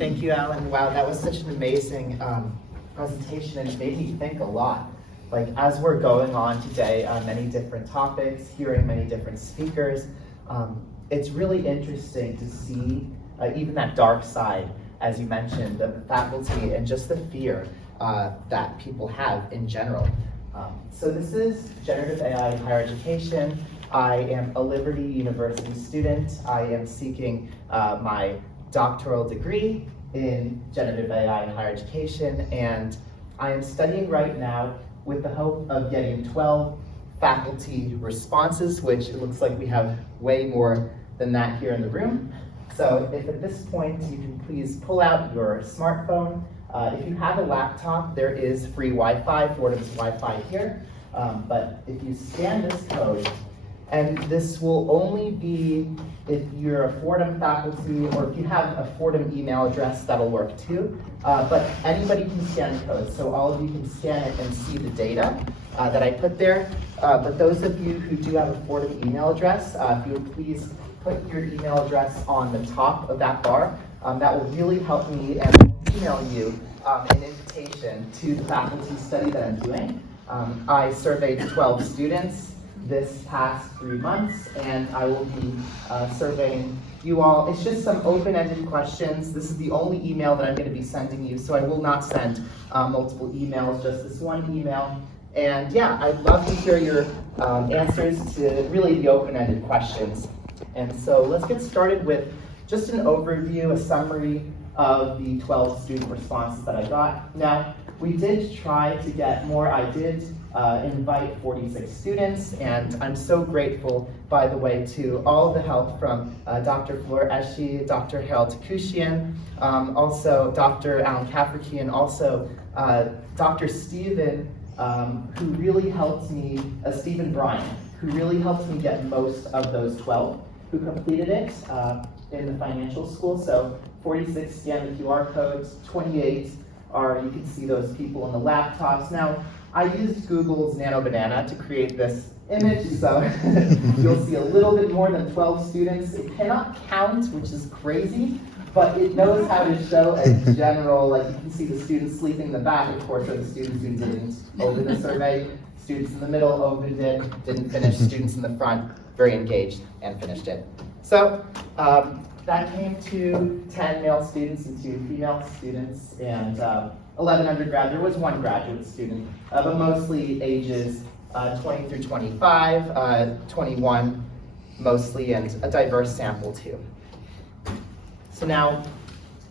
Thank you, Alan. Wow, that was such an amazing presentation, and it made me think a lot. Like, as we're going on today on many different topics, hearing many different speakers, it's really interesting to see even that dark side, as you mentioned, of the faculty and just the fear that people have in general. So this is Generative AI in Higher Education. I am a Liberty University student. I am seeking my doctoral degree in Generative AI in Higher Education, and I am studying right now with the hope of getting 12 faculty responses, which it looks like we have way more than that here in the room. So if at this point you can please pull out your smartphone. If you have a laptop, there is free Wi-Fi, Fordham's Wi-Fi here. But if you scan this code, and this will only be if you're a Fordham faculty, or if you have a Fordham email address, that'll work too. But anybody can scan the code, so all of you can scan it and see the data that I put there. But those of you who do have a Fordham email address, if you would please put your email address on the top of that bar, that will really help me and email you an invitation to the faculty study that I'm doing. I surveyed 12 students this past 3 months, and I will be surveying you all. It's just some open-ended questions. This is the only email that I'm going to be sending you, so I will not send multiple emails, just this one email. And yeah, I'd love to hear your answers to really the open-ended questions. And so let's get started with just an overview, a summary of the 12 student responses that I got. Now, we did try to get more. I did invite 46 students, and I'm so grateful, by the way, to all the help from Dr. Fleur Eshi, Dr. Harold Takushian, also Dr. Alan Kafferky, and also Dr. Stephen, who really helped me, Stephen Bryan, who really helped me get most of those 12 who completed it in the financial school. So 46 scanned the QR codes, 28 are, you can see those people on the laptops. Now, I used Google's Nano Banana to create this image, so you'll see a little bit more than 12 students. It cannot count, which is crazy, but it knows how to show a general, like you can see the students sleeping in the back, of course, are the students who didn't open the survey. Students in the middle opened it, didn't finish. Students in the front, very engaged and finished it. So that came to 10 male students and 2 female students, and 11 undergrad. There was 1 graduate student, but mostly ages 20 through 25, 21 mostly, and a diverse sample too. So now,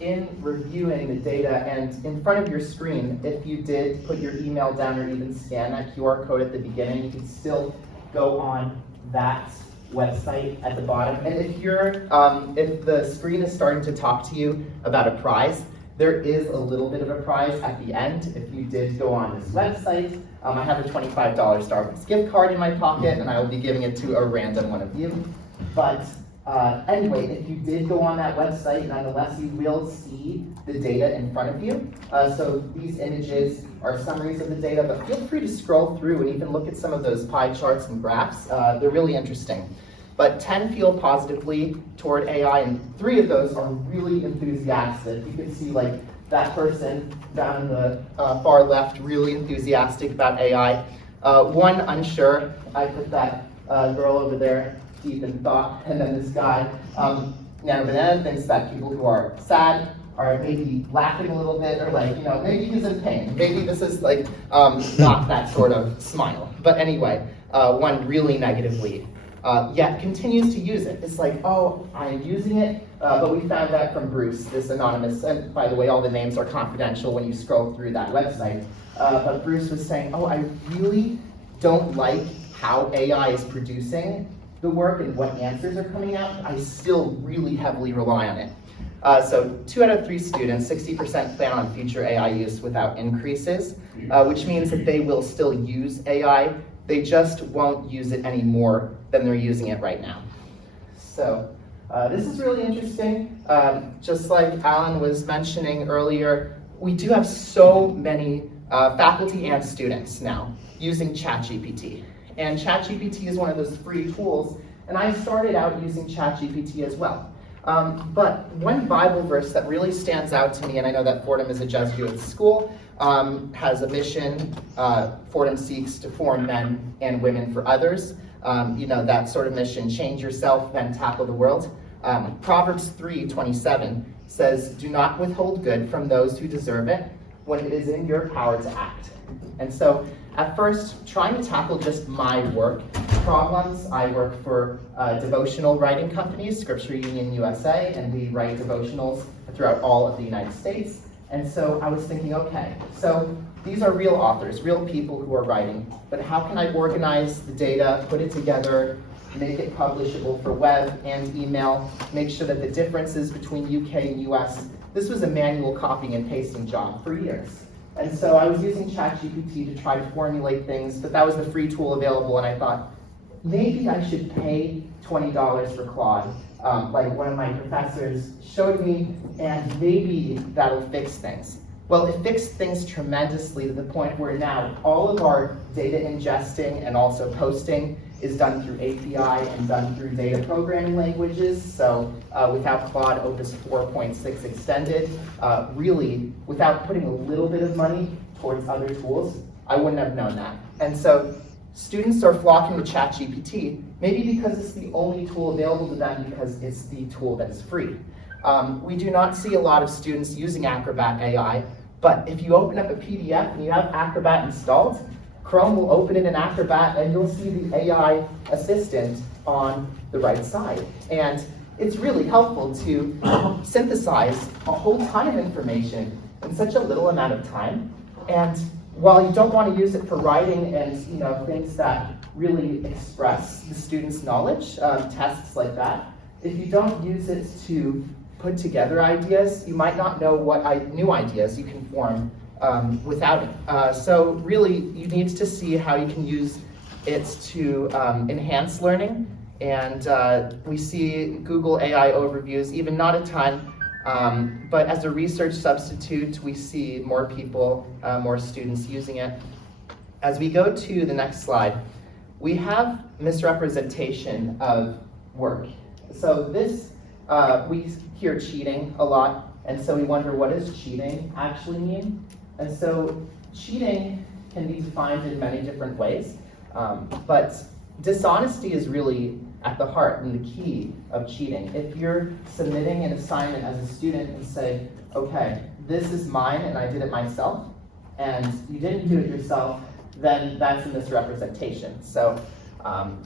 in reviewing the data, and in front of your screen, if you did put your email down or even scan that QR code at the beginning, you can still go on that website at the bottom. And if you're, if the screen is starting to talk to you about a prize, there is a little bit of a prize at the end if you did go on this website. I have a $25 Starbucks gift card in my pocket, and I will be giving it to a random one of you. But anyway, if you did go on that website, nonetheless, you will see the data in front of you. So these images are summaries of the data, but feel free to scroll through and even look at some of those pie charts and graphs. They're really interesting. But 10 feel positively toward AI, and 3 of those are really enthusiastic. You can see like that person down in the far left, really enthusiastic about AI. 1 unsure. I put that girl over there deep in thought, and then this guy. Nano Banana thinks that people who are sad are maybe laughing a little bit, or like, you know, maybe he's in pain. Maybe this is like not that sort of smile. But anyway, 1 really negatively. Yet continues to use it. It's like, oh, I'm using it, but we found out from Bruce, this anonymous, and by the way, all the names are confidential when you scroll through that website, but Bruce was saying, oh, I really don't like how AI is producing the work and what answers are coming out. I still really heavily rely on it. So 2 out of 3 students, 60% plan on future AI use without increases, which means that they will still use AI. They just won't use it any more than they're using it right now. So this is really interesting. Just like Alan was mentioning earlier, we do have so many faculty and students now using ChatGPT. And ChatGPT is one of those free tools, and I started out using ChatGPT as well. But one Bible verse that really stands out to me, and I know that Fordham is a Jesuit school, has a mission. Fordham seeks to form men and women for others. That sort of mission, change yourself, then tackle the world. Proverbs 3:27 says, do not withhold good from those who deserve it when it is in your power to act. And so at first, trying to tackle just my work problems, I work for devotional writing companies, Scripture Union USA, and we write devotionals throughout all of the United States. And so I was thinking, okay, so these are real authors, real people who are writing, but how can I organize the data, put it together, make it publishable for web and email, make sure that the differences between UK and US, this was a manual copying and pasting job for years. And so I was using ChatGPT to try to formulate things, but that was the free tool available, and I thought, maybe I should pay $20 for Claude, like one of my professors showed me, and maybe that'll fix things. Well, it fixed things tremendously to the point where now all of our data ingesting and also posting is done through API and done through data programming languages. So without Claude Opus 4.6 extended, really, without putting a little bit of money towards other tools, I wouldn't have known that. And so students are flocking to ChatGPT, maybe because it's the only tool available to them because it's the tool that is free. We do not see a lot of students using Acrobat AI, but if you open up a PDF and you have Acrobat installed, Chrome will open it in Acrobat and you'll see the AI assistant on the right side. And it's really helpful to synthesize a whole ton of information in such a little amount of time. And while you don't want to use it for writing and things that really express the student's knowledge, tests like that, if you don't use it to put together ideas, you might not know what new ideas you can form without it. So really, you need to see how you can use it to enhance learning. And we see Google AI overviews, even not a ton, but as a research substitute, we see more people, more students using it. As we go to the next slide, we have misrepresentation of work. So this, we hear cheating a lot, and so we wonder, what does cheating actually mean? And so cheating can be defined in many different ways, but dishonesty is really at the heart and the key of cheating. If you're submitting an assignment as a student and say, okay, this is mine and I did it myself, and you didn't do it yourself, then that's a misrepresentation. So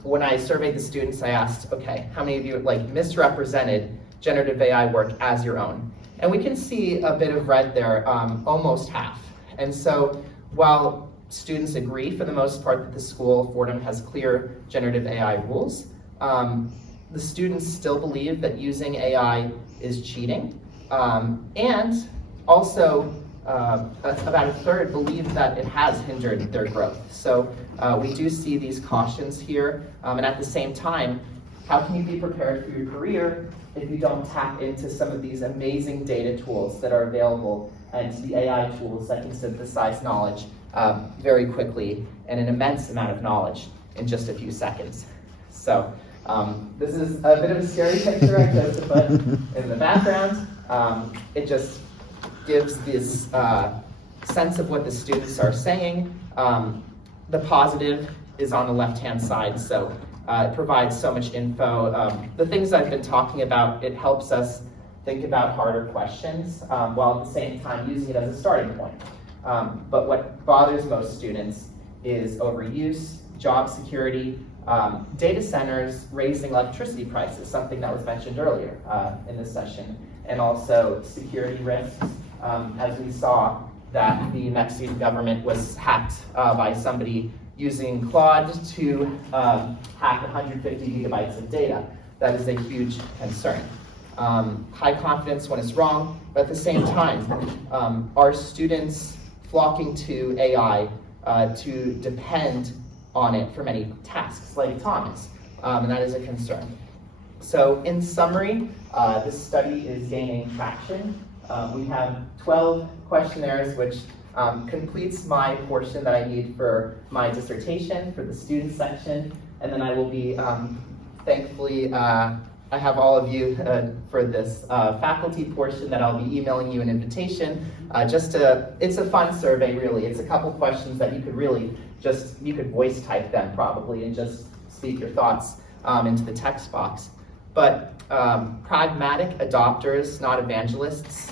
when I surveyed the students, I asked, okay, how many of you misrepresented generative AI work as your own? And we can see a bit of red there, almost half. And so while students agree for the most part that the school, Fordham, has clear generative AI rules, the students still believe that using AI is cheating. And also about a third believe that it has hindered their growth. So we do see these cautions here. And at the same time, how can you be prepared for your career if you don't tap into some of these amazing data tools that are available and the AI tools that can synthesize knowledge very quickly and an immense amount of knowledge in just a few seconds? So this is a bit of a scary picture I chose to put in the background. It just gives this sense of what the students are saying. The positive is on the left-hand side, so it provides so much info. The things I've been talking about, it helps us think about harder questions while at the same time using it as a starting point. But what bothers most students is overuse, job security, data centers raising electricity prices, something that was mentioned earlier in this session, and also security risks, as we saw that the Mexican government was hacked by somebody using Claude to hack 150 gigabytes of data. That is a huge concern. High confidence when it's wrong, but at the same time, are students flocking to AI to depend on it for many tasks, like Thomas, and that is a concern. So in summary, this study is gaining traction. We have 12 questionnaires, which completes my portion that I need for my dissertation, for the student section, and then I will be thankfully I have all of you for this faculty portion that I'll be emailing you an invitation. It's a fun survey really. It's a couple questions that you could really you could voice type them probably and just speak your thoughts into the text box. But pragmatic adopters, not evangelists.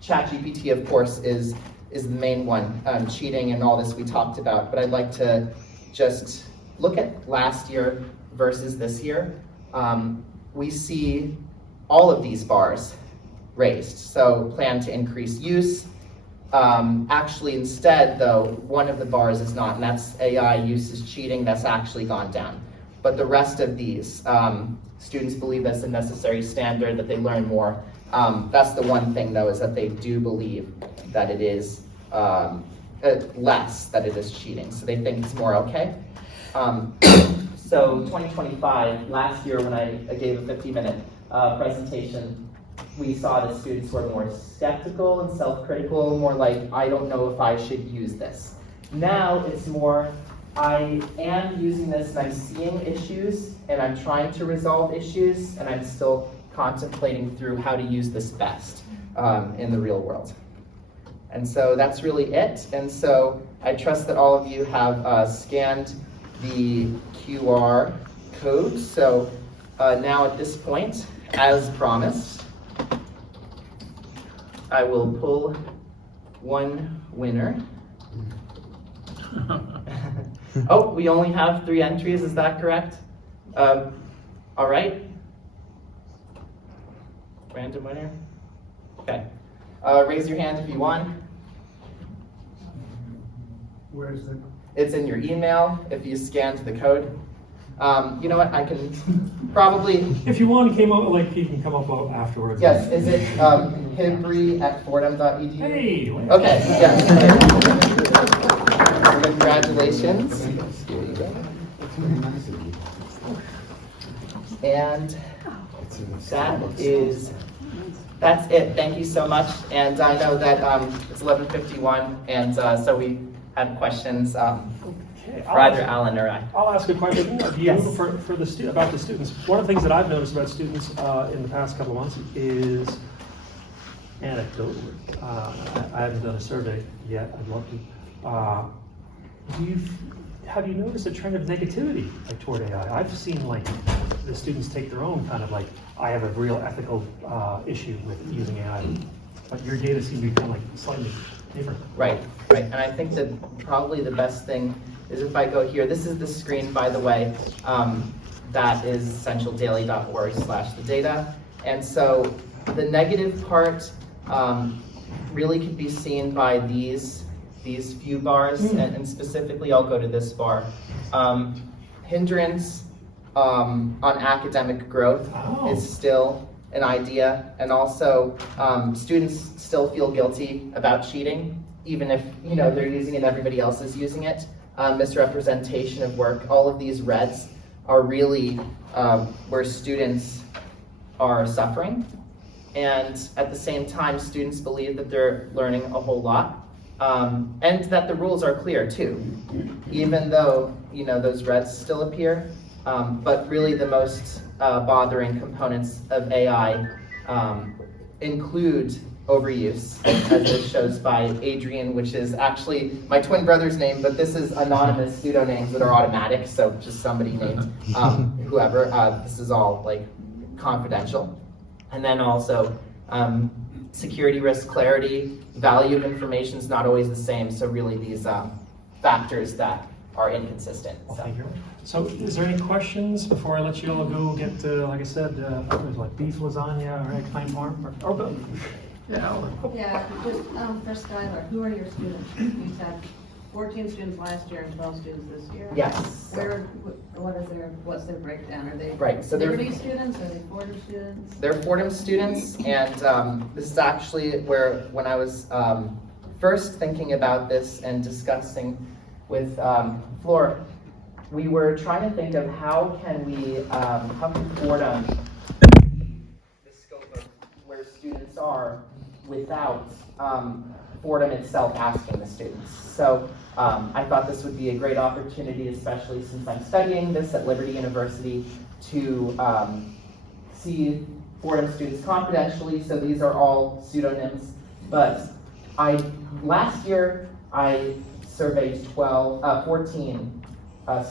ChatGPT, of course, is the main one. Cheating and all this we talked about, but I'd like to just look at last year versus this year. We see all of these bars raised. So plan to increase use. Actually, instead, though, one of the bars is not, and that's AI use is cheating. That's actually gone down. But the rest of these, students believe that's a necessary standard, that they learn more. That's the one thing, though, is that they do believe that it is less, that it is cheating. So they think it's more okay. So 2025, last year when I gave a 50-minute presentation, we saw that students were more skeptical and self-critical, more like, I don't know if I should use this. Now it's more, I am using this and I'm seeing issues and I'm trying to resolve issues and I'm still contemplating through how to use this best in the real world. And so that's really it. And so I trust that all of you have scanned the QR code. So now at this point, as promised, I will pull one winner. Oh, we only have 3 entries, is that correct? All right. Random winner? Okay. Raise your hand if you won. Where is it? It's in your email if you scanned the code. You know what, I can probably... If you want, you can come up afterwards. Yes, is it hibri@fordham.edu? Hey! Okay, yes. Congratulations. Here you go. And that's it. Thank you so much. And I know that it's 11:51, and so we have questions for either Alan or I. I'll ask a question of you. Yes. About the students. One of the things that I've noticed about students in the past couple of months is anecdotally. I haven't done a survey yet. I'd love to. Have you noticed a trend of negativity toward AI? I've seen the students take their own kind of I have a real ethical issue with using AI, but your data seem to be kind of slightly different. Right. And I think that probably the best thing is if I go here. This is the screen, by the way. That is essentialdaily.org/the-data. And so the negative part really can be seen by these few bars, and specifically I'll go to this bar. Hindrance on academic growth is still an idea, and also students still feel guilty about cheating, even if they're using it and everybody else is using it. Misrepresentation of work, all of these reds are really where students are suffering, and at the same time students believe that they're learning a whole lot. And that the rules are clear too, even though those reds still appear. But really the most bothering components of AI include overuse, as it shows by Adrian, which is actually my twin brother's name, but this is anonymous pseudonames that are automatic, so just somebody named whoever. This is all confidential. And then also security risk, clarity, value of information is not always the same, so really these factors that are inconsistent. Well, thank you. So is there any questions before I let you all go get, like I said, beef lasagna or eggplant parm? Yeah, just for Skylar, who are your students? You said 14 students last year and 12 students this year? Yes. What's their breakdown? Are they Liberty students? Are they Fordham students? They're Fordham students, and this is actually where, when I was first thinking about this and discussing with Flor, we were trying to think of how can Fordham the scope of where students are without Fordham itself asking the students. So I thought this would be a great opportunity, especially since I'm studying this at Liberty University, to see Fordham students confidentially, so these are all pseudonyms. But last year, I surveyed 14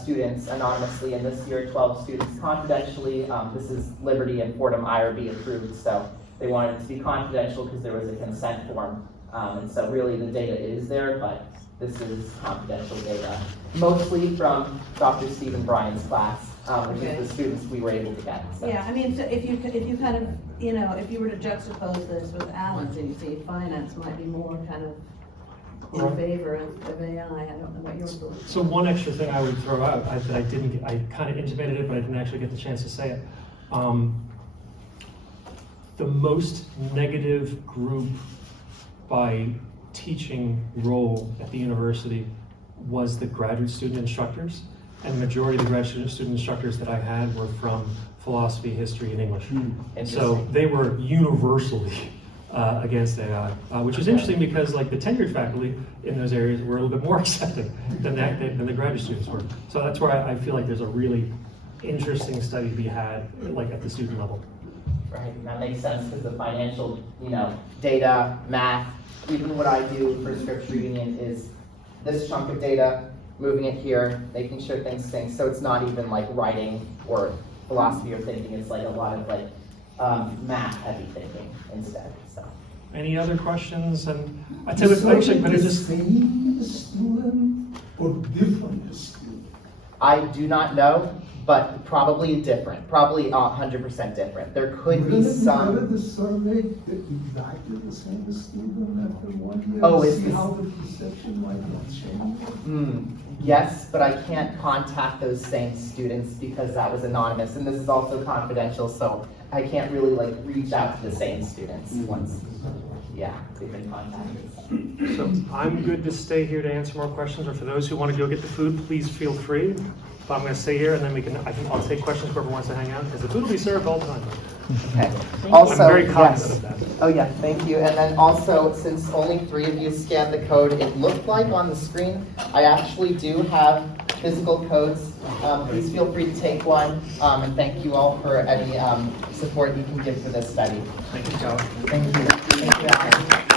students anonymously, and this year 12 students confidentially. This is Liberty and Fordham IRB approved, so they wanted it to be confidential because there was a consent form. And so really the data is there, but this is confidential data, mostly from Dr. Stephen Bryan's class, which is the students we were able to get. So. Yeah, I mean, so if you kind of, you know, if you were to juxtapose this with Alan's, and you see finance might be more kind of in favor of AI. I don't know what your thoughts. So one extra thing I would throw out that I kind of intimated it, but I didn't actually get the chance to say it. The most negative group by teaching role at the university was the graduate student instructors, and the majority of the graduate student instructors that I had were from philosophy, history, and English. So they were universally against AI, which is interesting because like the tenured faculty in those areas were a little bit more accepting than the graduate students were. So that's where I feel like there's a really interesting study to be had, like at the student level. Right, that makes sense because the financial, data, math, even what I do for Scripture Union is this chunk of data, moving it here, making sure things sync. So it's not even like writing or philosophy or thinking. It's like a lot of like math heavy thinking instead. So. Any other questions? And I tell you, actually, but it's just same student or different student? I do not know, but probably different. Probably 100% different. There could be some. Did the survey exactly the same student after 1 year? Oh, see how the perception might not change? Yes, but I can't contact those same students because that was anonymous, and this is also confidential, so I can't really like reach out to the same students once. Yeah, they've been contacted. So I'm good to stay here to answer more questions, or for those who want to go get the food, please feel free. But I'm going to stay here, and then I'll take questions whoever wants to hang out, because the food will be served all the time. Okay. Also, I'm very cognizant yes. of that. Oh yeah, thank you. And then also, since only 3 of you scanned the code, it looked like on the screen, I actually do have physical codes. Please feel free to take one. And thank you all for any support you can give for this study. Thank you, Skylar. Thank you. Thank you, Alan.